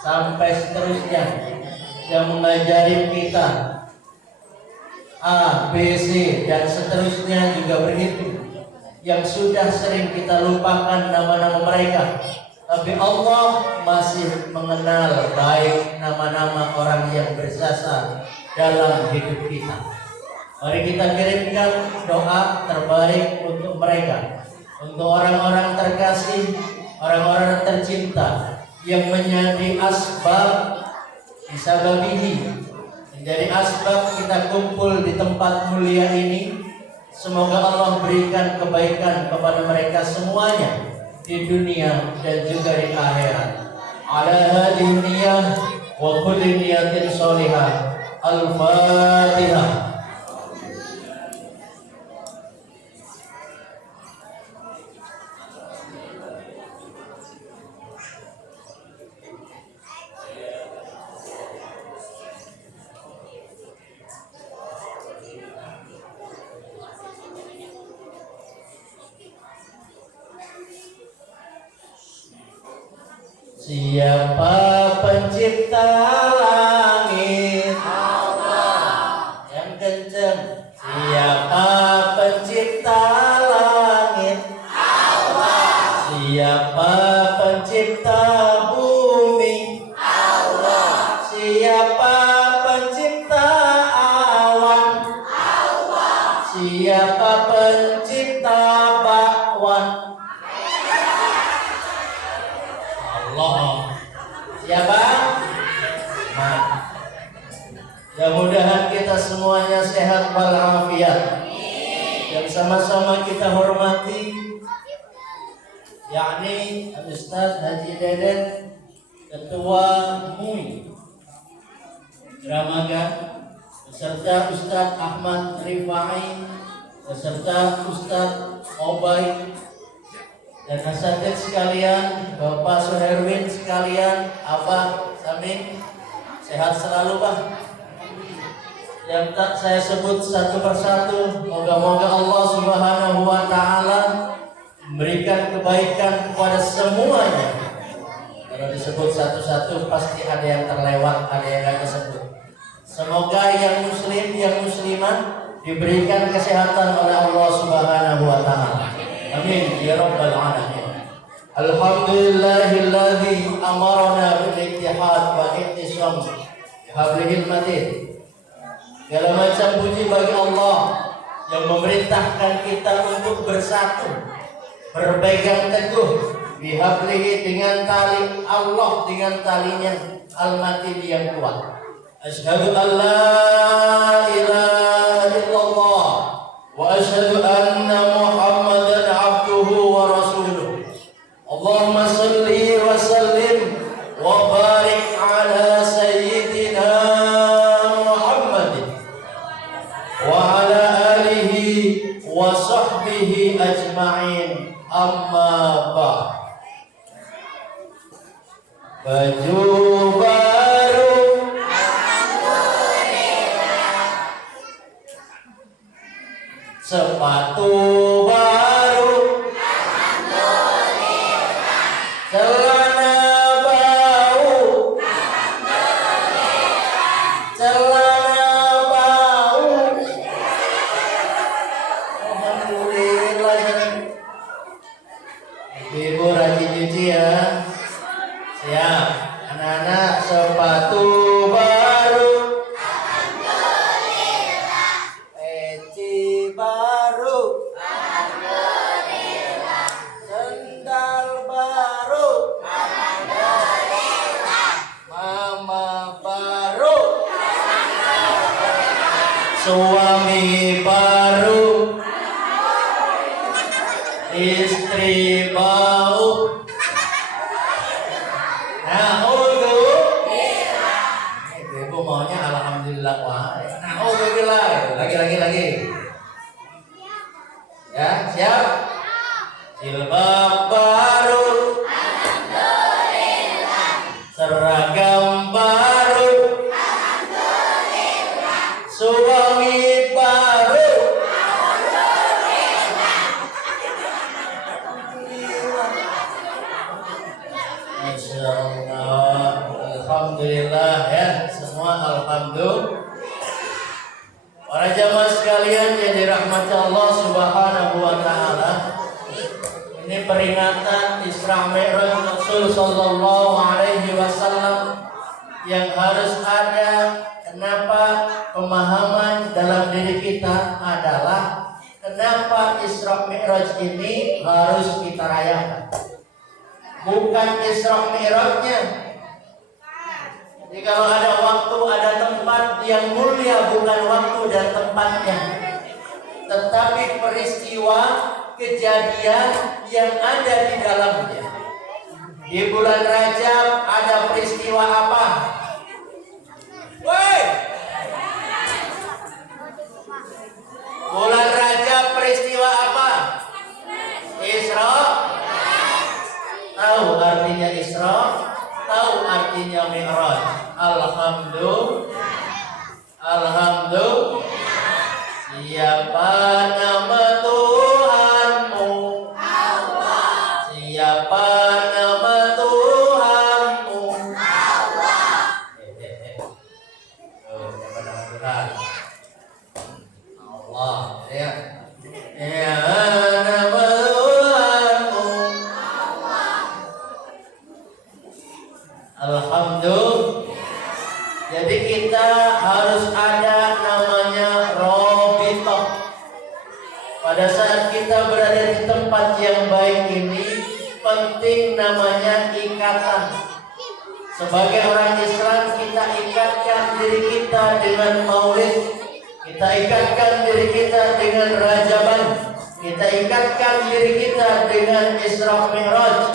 sampai seterusnya yang mengajari kita A, B, C dan seterusnya juga begitu, yang sudah sering kita lupakan nama-nama mereka, tapi Allah masih mengenal baik nama-nama orang yang berjasa dalam hidup kita. Mari kita kirimkan doa terbaik untuk mereka, untuk orang-orang terkasih, orang-orang tercinta yang menjadi asbab bisababihi, menjadi asbab kita kumpul di tempat mulia ini. Semoga Allah berikan kebaikan kepada mereka semuanya di dunia dan juga di akhirat. Ala hadhihi niyyah wa kulli niyatin sholihah. Al-Fatihah. Siapa pencipta langit? Allah. Yang kencang. Siapa pencipta langit? Allah. Siapa pencipta bumi? Allah. Siapa pencipta awan? Allah. Siapa pencipta bakwan? Allah. Siapa? Mudah-mudahan kita semuanya sehat walafiat. Dan sama-sama kita hormati yakni Ustaz Haji Deden, Ketua MUI Dramaga, beserta Ustaz Ahmad Rifai, beserta Ustaz Obay, dan asatid sekalian, Bapak Suherwin sekalian, Abah Samin, sehat selalu Pak. Yang tak saya sebut satu persatu, moga-moga Allah Subhanahu wa Ta'ala memberikan kebaikan kepada semuanya. Kalau disebut satu-satu pasti ada yang terlewat, ada yang tidak disebut. Semoga yang muslim, yang muslimah diberikan kesehatan oleh Allah Subhanahu wa Ta'ala. Amin ya rabbal alamin. Alhamdulillahilladzi amarna bil ittihad wa ittisam bihablil matin. Segala macam puji bagi Allah yang memerintahkan kita untuk bersatu, berpegang teguh bihablihi dengan tali Allah, dengan talinya al-matin yang kuat. Asyhadu an la ilaha illallah wa asyhadu anna Muhammadan abduhu wa rasuluh. Allahumma salli wa sallim wa barik ala sayyidina Muhammad wa ala alihi wa sahbihi ajma'in. Amma ba'd. Baju baru, sepatu baru, celana bau, celana bau, alhamdulillah. Ibu rajin cuci ya. Siap, anak-anak, sepatu baru, peci baru, sendal baru, mama baru, suami baru, istri bau. Nah, ibu maunya alhamdulillah wah. Nah, lagi. Ya, siap? Jilbab baru, seragam baru, suami baru. Masya Allah. Alhamdulillah ya, semua alhamdulillah. Para jamaah sekalian yang dirahmati Allah Subhanahu wa taala. Ini peringatan Isra Mi'raj Rasul sallallahu alaihi wasallam yang harus ada. Kenapa pemahaman dalam diri kita adalah kenapa Isra Mi'raj ini harus kita rayakan. Bukan Isra Mi'rajnya. Jadi kalau ada waktu, ada tempat yang mulia, bukan waktu dan tempatnya, tetapi peristiwa kejadian yang ada di dalamnya. Di bulan Rajab ada peristiwa apa? Woi! Bulan Rajab peristiwa apa? Isra. Tahu artinya Isra? Tahu artinya Mi'raj? Alhamdulillah. Siapa nama Tuhanmu? Allah. Siapa nama Tuhanmu? Allah. Siapa nama Tuhan? Allah. Ya. Ya nama Tuhanmu. Alhamdulillah. Jadi kita harus ada namanya robitoh. Pada saat kita berada di tempat yang baik ini, penting namanya ikatan. Sebagai orang Islam, kita ikatkan diri kita dengan maulid, kita ikatkan diri kita dengan Rajaban, kita ikatkan diri kita dengan Isra Mi'raj.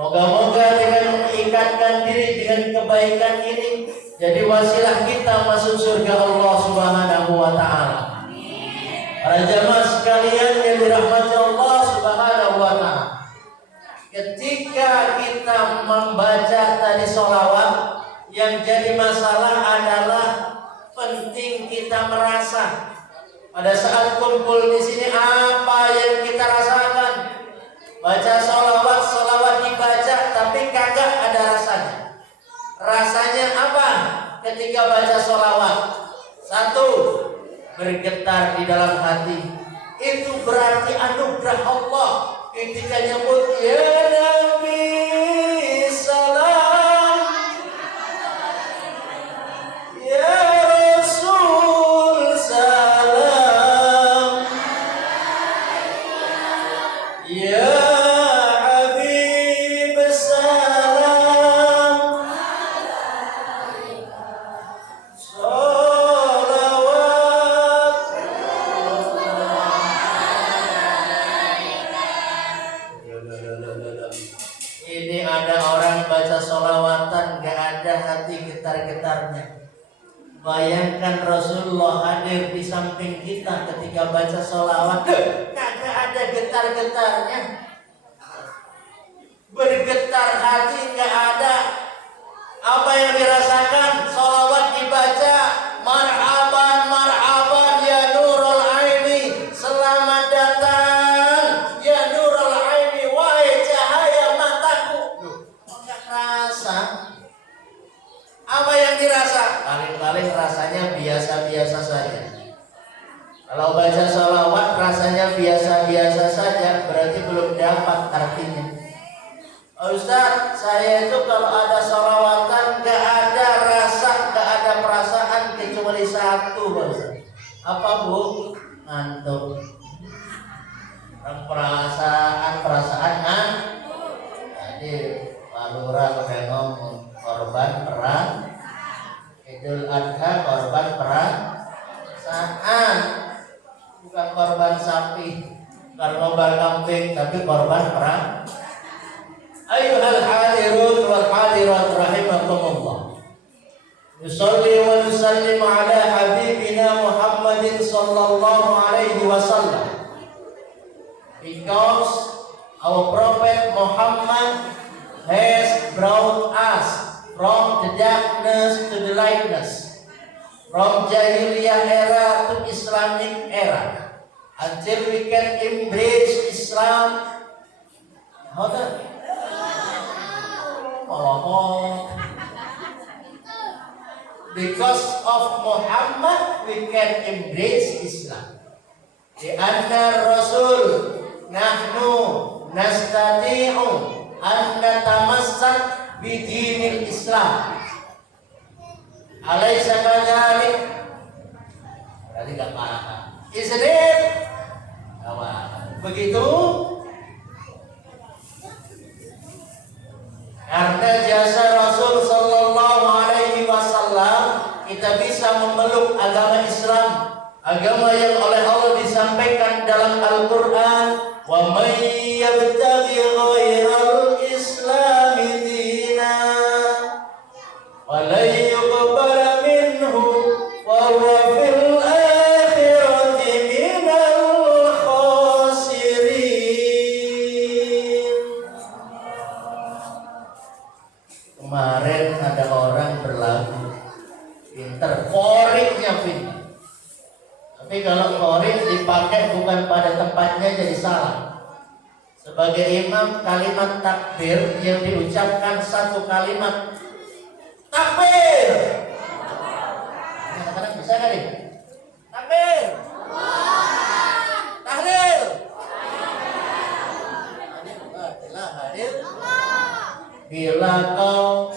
Moga-moga dengan mengikatkan diri dengan kebaikan ini jadi wasilah kita masuk surga Allah Subhanahu wa taala. Para jamaah sekalian yang dirahmati Allah Subhanahu wa taala. Ketika kita membaca tadi sholawat, yang jadi masalah adalah penting kita merasa pada saat kumpul di sini apa yang kita rasakan. Baca sholawat dibaca tapi kagak ada rasanya. Rasanya apa ketika baca sholawat? Satu, bergetar di dalam hati. Itu berarti anugerah Allah. Ketika nyebut ya Nabi salam, ya Rasul salam, ya getar-getarnya. Bayangkan Rasulullah hadir di samping kita ketika baca sholawat, kagak ada getar-getarnya. Bergetar hati nggak ada. Apa yang dirasakan? Sholawat dibaca, marhaban marhaban ya nurul aini, selamat datang ya nurul aini, wahai cahaya mataku. Nggak rasa. Apa yang dirasa? Paling-paling rasanya biasa-biasa saja. Kalau baca sholawat rasanya biasa-biasa saja, berarti belum dapat artinya. Ustaz, saya itu kalau ada sholawatan gak ada rasa, gak ada perasaan kecuali satu, Ustaz. Apa Bu? Ngantuk. Perasaan kan? Jadi Pak Lurah udah ngomong korban perang Idul Adha, korban perang saat, bukan korban sapi, bukan korban kambing, tapi korban perang. Ayyuhal hadirun wal hadirat rahimakumullah. Nusalli wa nusallim ala habibina Muhammadin sallallahu alaihi wasallam. Because our Prophet Muhammad has brought us from the darkness to the lightness, from Jahiliyah era to Islamic era, until we can embrace Islam. molong. Because of Muhammad we can embrace Islam. Di anna Rasul nahnu nastati'u an natamassak bi dinil Islam. Alaysa kadzalik? Berarti enggak paham. Isn't it? Begitu? Karena jasa Rasul sallallahu alaihi wasallam kita bisa memeluk agama Islam, agama yang oleh Allah disampaikan dalam Al-Qur'an, wa may yabtaghi ghairal islami dinan wa la yuqbal minhu wa huwa fil akhirati minal khasirin. Kemarin ada orang berlagu pinter, koriknya pinter. Tapi kalau korik dipakai bukan pada tempatnya jadi salah. Sebagai imam, kalimat takbir yang diucapkan satu kalimat takbir. Kadang-kadang bisa kali. Takbir. Tahlil. Hadir. Bila kau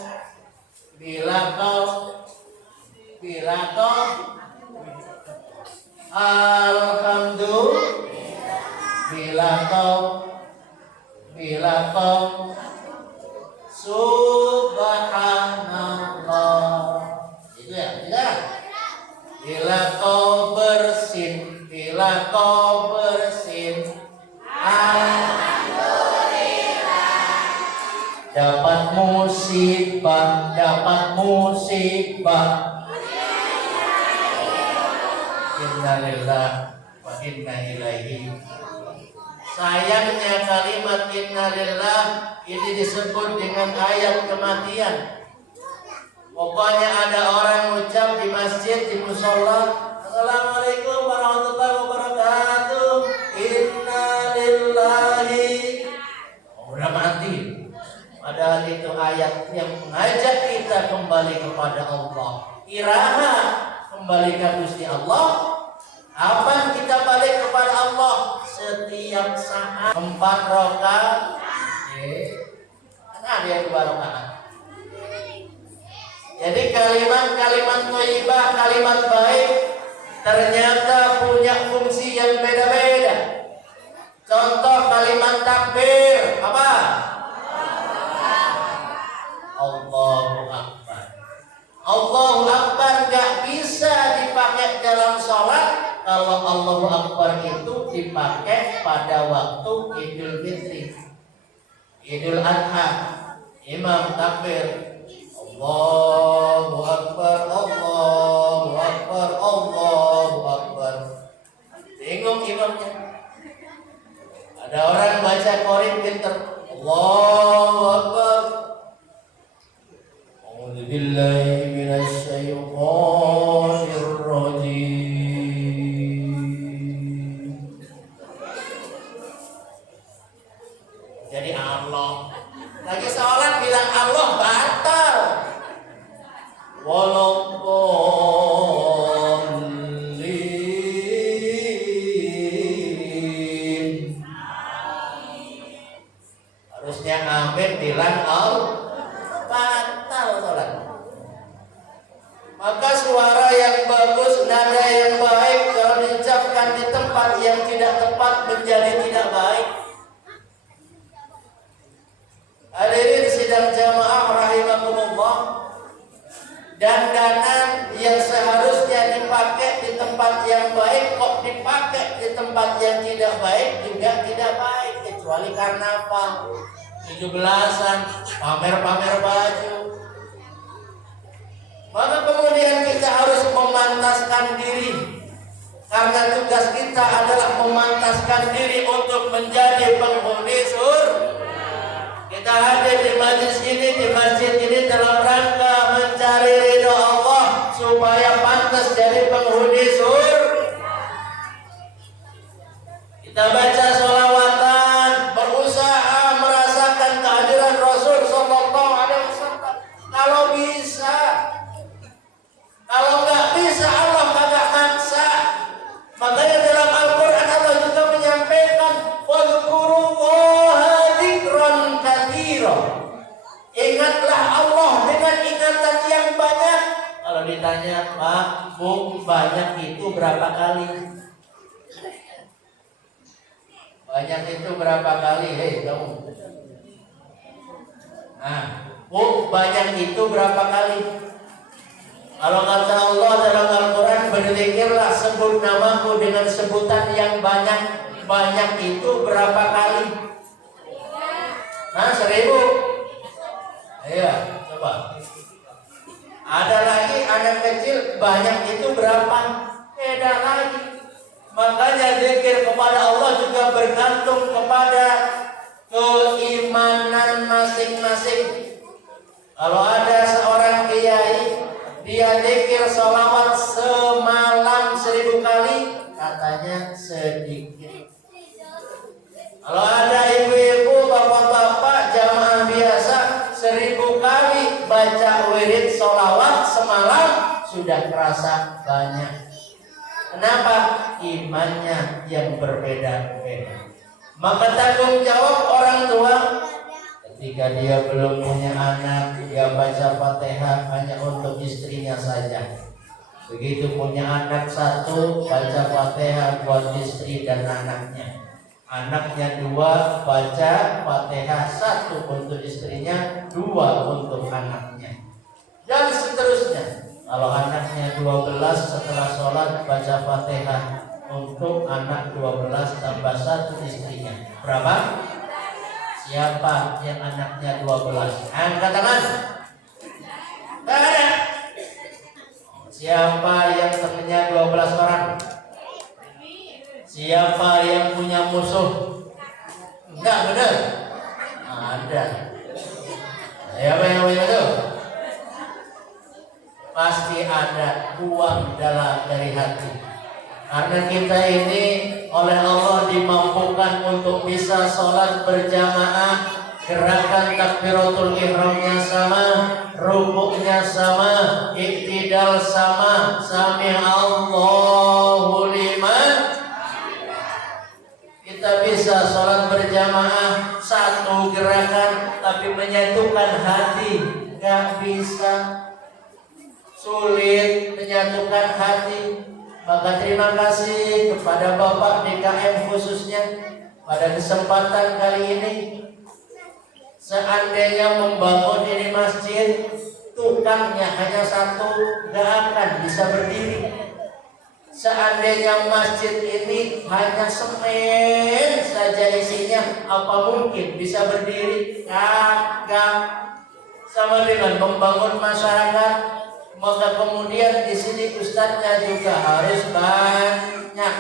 bila kau subhanallah, itu ya, tidak. Bila kau bersin, dapat musibah. Innalillah wa inna ilaihi. Sayangnya kalimat innalillah ini disebut dengan ayat kematian. Pokoknya ada orang ucap di masjid, di musola, assalamualaikum warahmatullahi wabarakatuh, innalillahi, udah mati. Padahal itu ayat yang mengajak kita kembali kepada Allah. Iraha kembali ke Gusti Allah. Kapan kita balik kepada Allah? Setiap saat. 4 rakaat. Kan ada yang 2 rakaat. Jadi kalimat-kalimat thayyibah, kalimat baik ternyata punya fungsi yang beda-beda. Contoh kalimat takbir apa? Allahu Akbar. Allahu Akbar gak bisa dipakai dalam sholat kalau Allahu Akbar itu dipakai pada waktu Idul Fitri, Idul Adha. Imam takbir, Allahu Akbar, Allahu Akbar, Allahu Akbar. Bingung imamnya. Ada orang baca Quran pinter, Allahu Akbar. A'udzubillahi minasyaitonir rajim. Jadi Allah lagi sholat bilang Allah batal. Walaupun harusnya amin bilang Allah batal sholat. Maka suara yang bagus, nada yang baik kalau diucapkan di tempat yang tidak tepat menjadi tidak baik. Hadirin sidang jamaah rahimakumullah, dandanan yang seharusnya dipakai di tempat yang baik kok dipakai di tempat yang tidak baik juga tidak baik, kecuali karnaval, 17-an, pamer-pamer baju. Maka kemudian kita harus memantaskan diri, karena tugas kita adalah memantaskan diri untuk menjadi penghuni surga. Kita hadir di majlis ini, di masjid ini dalam rangka mencari ridho Allah supaya pantas jadi penghuni surga. Kita baca sholawatan, berusaha merasakan kehadiran Rasul sallallahu alaihi ingatan yang banyak. Kalau ditanya, Pak, Bu, banyak itu berapa kali? Banyak itu berapa kali? Hei, kamu. Nah, Bu, banyak itu berapa kali? Kalau kata Allah dalam Al-Quran, berzikirlah, sebut namaku dengan sebutan yang banyak. Banyak itu berapa kali? Nah, 1000. Iya, coba. Ada lagi anak kecil, banyak itu berapa? Beda lagi. Makanya zikir kepada Allah juga bergantung kepada keimanan masing-masing. Kalau ada seorang kiai, dia zikir sholawat semalam 1000 kali, katanya sedikit. Kalau ada ibu-ibu, bapak-bapak, jamaah biasa 1000 kali baca wirid sholawat semalam, sudah terasa banyak. Kenapa? Imannya yang berbeda-beda. Maka tanggung jawab orang tua ketika dia belum punya anak, dia baca Fatihah hanya untuk istrinya saja. Begitu punya anak satu, baca Fatihah buat istri dan anaknya. Anaknya 2, baca Fatihah 1 untuk istrinya, 2 untuk anaknya. Dan seterusnya. Kalau anaknya 12, setelah sholat baca Fatihah untuk anak 12 tambah 1 istrinya. Berapa? Siapa yang anaknya 12? Angkat tangan. Tidak ada. Siapa yang temannya 12 orang? Siapa yang punya musuh? Enggak benar. Ada. Siapa yang punya musuh? Pasti ada uang dari hati. Karena kita ini oleh Allah dimampukan untuk bisa sholat berjamaah, gerakan takbiratul ihramnya sama, rukuknya sama, iktidal sama, sami Allahu liman. Kita bisa sholat berjamaah satu gerakan, tapi menyatukan hati gak bisa. Sulit menyatukan hati. Maka terima kasih kepada Bapak DKM khususnya pada kesempatan kali ini. Seandainya membangun ini masjid, tukangnya hanya 1, gak akan bisa berdiri. Seandainya masjid ini hanya semen saja isinya, apa mungkin bisa berdiri? Kagak. Sama dengan membangun masyarakat. Maka kemudian di sini ustadznya juga harus banyak.